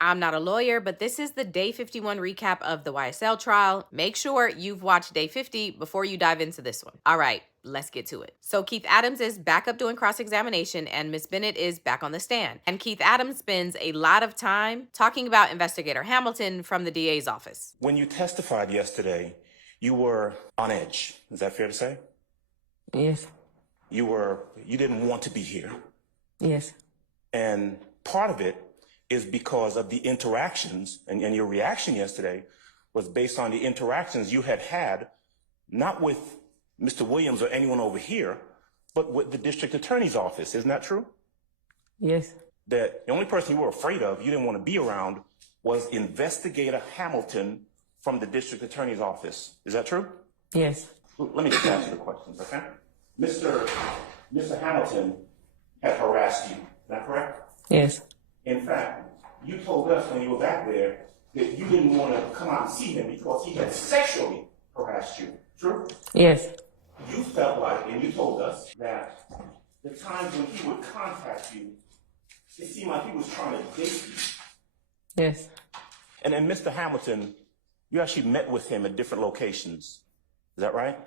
I'm not a lawyer, but this is the Day 51 recap of the YSL trial. Make sure you've watched Day 50 before you dive into this one. All right, let's get to it. So Keith Adams is back up doing cross-examination and Miss Bennett is back on the stand. And Keith Adams spends a lot of time talking about Investigator Hamilton from the DA's office. When you testified yesterday, you were on edge. Is that fair to say? Yes. You didn't want to be here. Yes. And part of it is because of the interactions, and your reaction yesterday was based on the interactions you had, not with Mr. Williams or anyone over here, but with the district attorney's office. Isn't that true? Yes. That the only person you were afraid of, you didn't want to be around, was Investigator Hamilton from the district attorney's office. Is that true? Yes. Let me just ask you the questions, okay? Mr. Hamilton had harassed you, is that correct? Yes. In fact, you told us when you were back there that you didn't want to come out and see him because he had sexually harassed you. True? Yes. You felt like, and you told us, that the times when he would contact you, it seemed like he was trying to date you. Yes. And then Mr. Hamilton, you actually met with him at different locations. Is that right?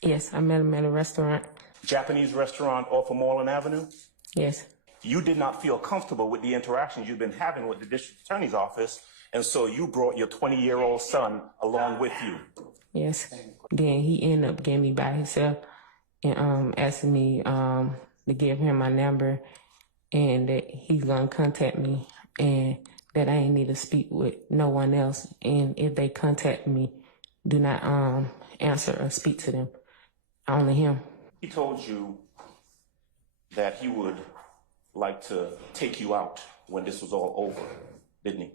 Yes, I met him at a restaurant. Japanese restaurant off of Moreland Avenue? Yes. You did not feel comfortable with the interactions you've been having with the district attorney's office, and so you brought your 20-year-old son along with you. Yes. Then he ended up getting me by himself and asking me to give him my number and that he's going to contact me and that I ain't need to speak with no one else. And if they contact me, do not answer or speak to them. Only him. He told you that he would like to take you out when this was all over, didn't he?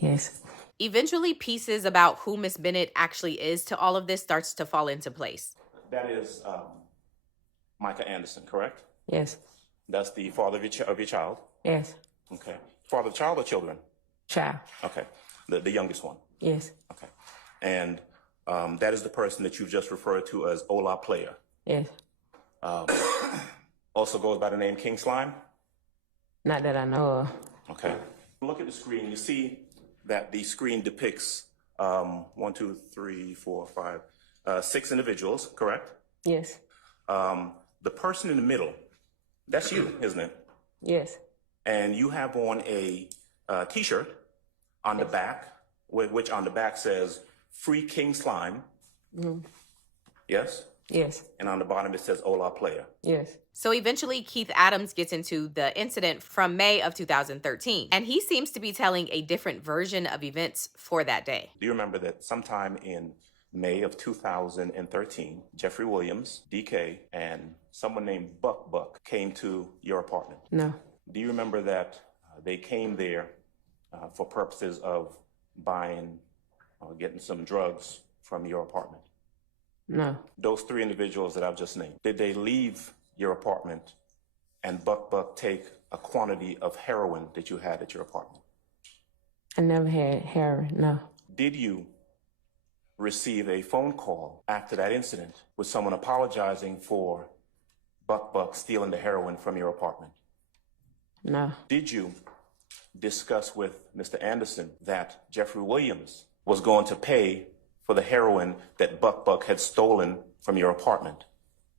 Yes. Eventually, pieces about who Miss Bennett actually is to all of this starts to fall into place. That is Micah Anderson, correct? Yes. That's the father of your child? Yes. Okay. Father of the child or children? Child. Okay. The youngest one? Yes. Okay. And that is the person that you've just referred to as Ola Playa? Yes. Also goes by the name King Slime? Not that I know of. Okay. Look at the screen. You see that the screen depicts 6 individuals, correct? Yes. The person in the middle, that's you, isn't it? Yes. And you have on a T-shirt on the back, which on the back says, Free King Slime. Mm-hmm. Yes? Yes. And on the bottom it says Ola Playa. Yes. So eventually, Keith Adams gets into the incident from May of 2013, and he seems to be telling a different version of events for that day. Do you remember that sometime in May of 2013, Jeffrey Williams, DK, and someone named Buck came to your apartment? No. Do you remember that they came there for purposes of buying or getting some drugs from your apartment? No. Those 3 individuals that I've just named, did they leave your apartment and Buck take a quantity of heroin that you had at your apartment? I never had heroin, no. Did you receive a phone call after that incident with someone apologizing for Buck stealing the heroin from your apartment? No. Did you discuss with Mr. Anderson that Jeffrey Williams was going to pay for the heroin that Buck had stolen from your apartment?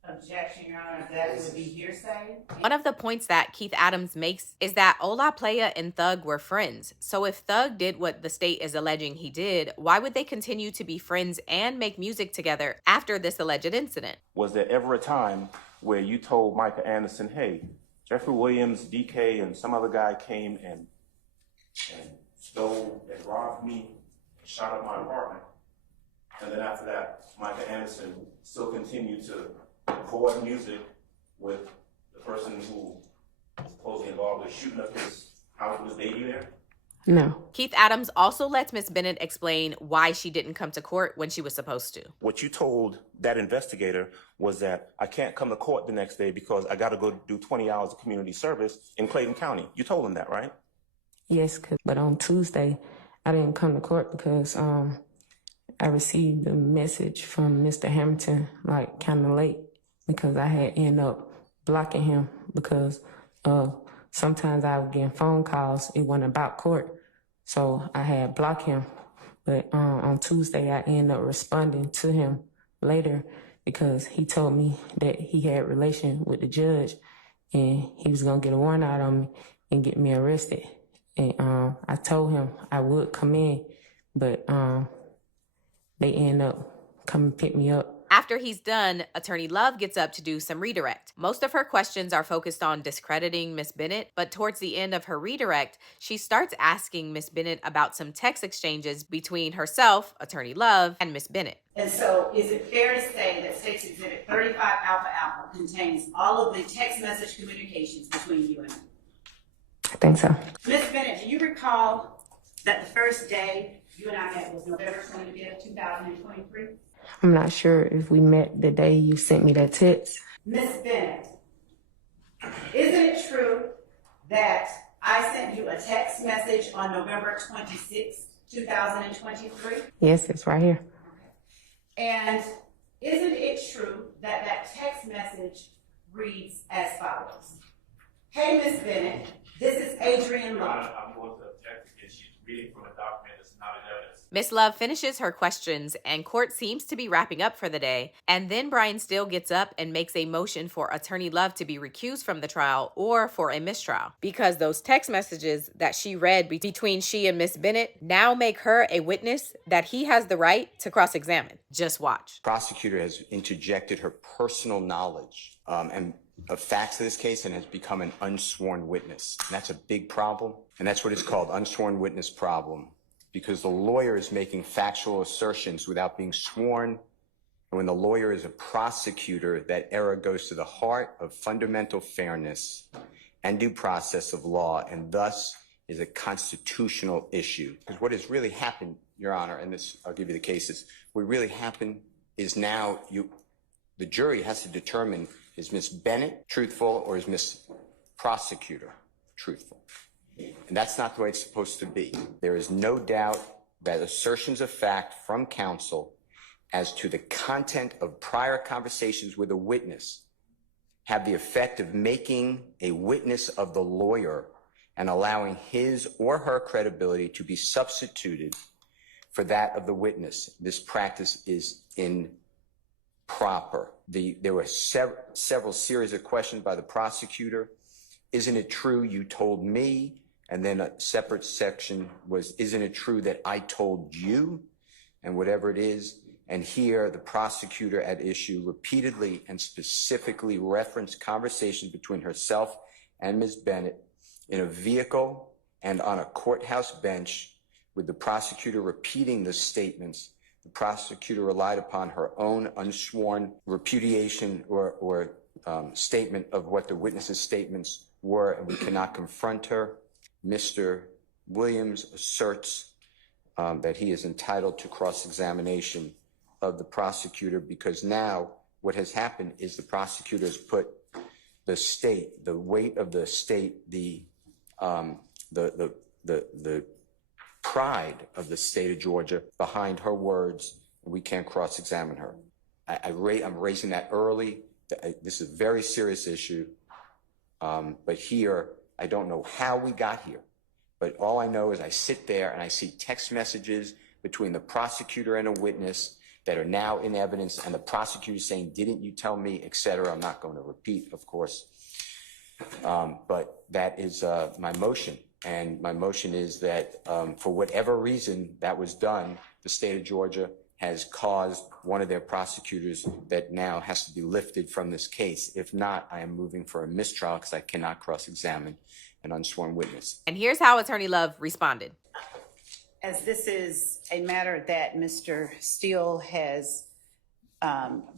Objection, Your Honor, that would be hearsay. One of the points that Keith Adams makes is that Ola Playa and Thug were friends. So if Thug did what the state is alleging he did, why would they continue to be friends and make music together after this alleged incident? Was there ever a time where you told Micah Anderson, hey, Jeffrey Williams, DK, and some other guy came and stole and robbed me, shot up my apartment, and then after that, Micah Anderson still continued to record music with the person who was supposedly involved with shooting up his house with his baby there? No. Keith Adams also lets Miss Bennett explain why she didn't come to court when she was supposed to. What you told that investigator was that I can't come to court the next day because I got to go do 20 hours of community service in Clayton County. You told him that, right? Yes, but on Tuesday, I didn't come to court because I received a message from Mr. Hamilton, like, kind of late, because I had ended up blocking him because of sometimes I was getting phone calls. It wasn't about court. So I had blocked him. But on Tuesday, I ended up responding to him later because he told me that he had relation with the judge and he was going to get a warrant out on me and get me arrested. And I told him I would come in, but they ended up coming pick me up. After he's done, Attorney Love gets up to do some redirect. Most of her questions are focused on discrediting Miss Bennett, but towards the end of her redirect, she starts asking Miss Bennett about some text exchanges between herself, Attorney Love, and Miss Bennett. And so is it fair to say that State's Exhibit 35 Alpha Alpha contains all of the text message communications between you and me? I think so. Miss Bennett, do you recall that the first day you and I met was November 25th, 2023? I'm not sure if we met the day you sent me that text. Miss Bennett, isn't it true that I sent you a text message on November 26th, 2023? Yes, it's right here. And isn't it true that that text message reads as follows? Hey, Miss Bennett, this is Adrian Love. I'm going to object again. She's reading from a document that's not evidence. Miss Love finishes her questions and court seems to be wrapping up for the day. And then Brian Steele gets up and makes a motion for Attorney Love to be recused from the trial or for a mistrial because those text messages that she read between she and Miss Bennett now make her a witness that he has the right to cross-examine. Just watch. Prosecutor has interjected her personal knowledge and of facts of this case and has become an unsworn witness. And that's a big problem. And that's what it's called, unsworn witness problem. Because the lawyer is making factual assertions without being sworn. And when the lawyer is a prosecutor, that error goes to the heart of fundamental fairness and due process of law, and thus is a constitutional issue. Because what has really happened, Your Honor, and this, I'll give you the cases, what really happened is now the jury has to determine, is Miss Bennett truthful or is Miss Prosecutor truthful? And that's not the way it's supposed to be. There is no doubt that assertions of fact from counsel as to the content of prior conversations with a witness have the effect of making a witness of the lawyer and allowing his or her credibility to be substituted for that of the witness. This practice is improper. There were several series of questions by the prosecutor. Isn't it true you told me? And then a separate section was, isn't it true that I told you? And whatever it is. And here, the prosecutor at issue repeatedly and specifically referenced conversations between herself and Ms. Bennett in a vehicle and on a courthouse bench, with the prosecutor repeating the statements. The prosecutor relied upon her own unsworn repudiation or statement of what the witness's statements were, and we cannot confront her. Mr. Williams asserts that he is entitled to cross-examination of the prosecutor because now what has happened is the prosecutor has put the state, the weight of the state, the pride of the state of Georgia behind her words, and we can't cross-examine her. I'm raising that early. This is a very serious issue, but here, I don't know how we got here, but all I know is I sit there and I see text messages between the prosecutor and a witness that are now in evidence, and the prosecutor saying, didn't you tell me, etc. I'm not going to repeat, of course, but that is my motion. And my motion is that for whatever reason that was done, the state of Georgia has caused one of their prosecutors that now has to be lifted from this case. If not, I am moving for a mistrial because I cannot cross-examine an unsworn witness. And here's how Attorney Love responded. As this is a matter that Mr. Steele has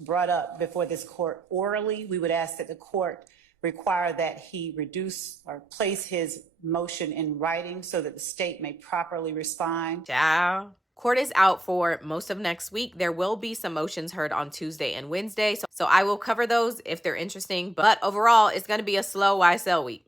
brought up before this court orally, we would ask that the court require that he reduce or place his motion in writing so that the state may properly respond. Ciao. Court is out for most of next week. There will be some motions heard on Tuesday and Wednesday, so I will cover those if they're interesting. But overall, it's going to be a slow YSL week.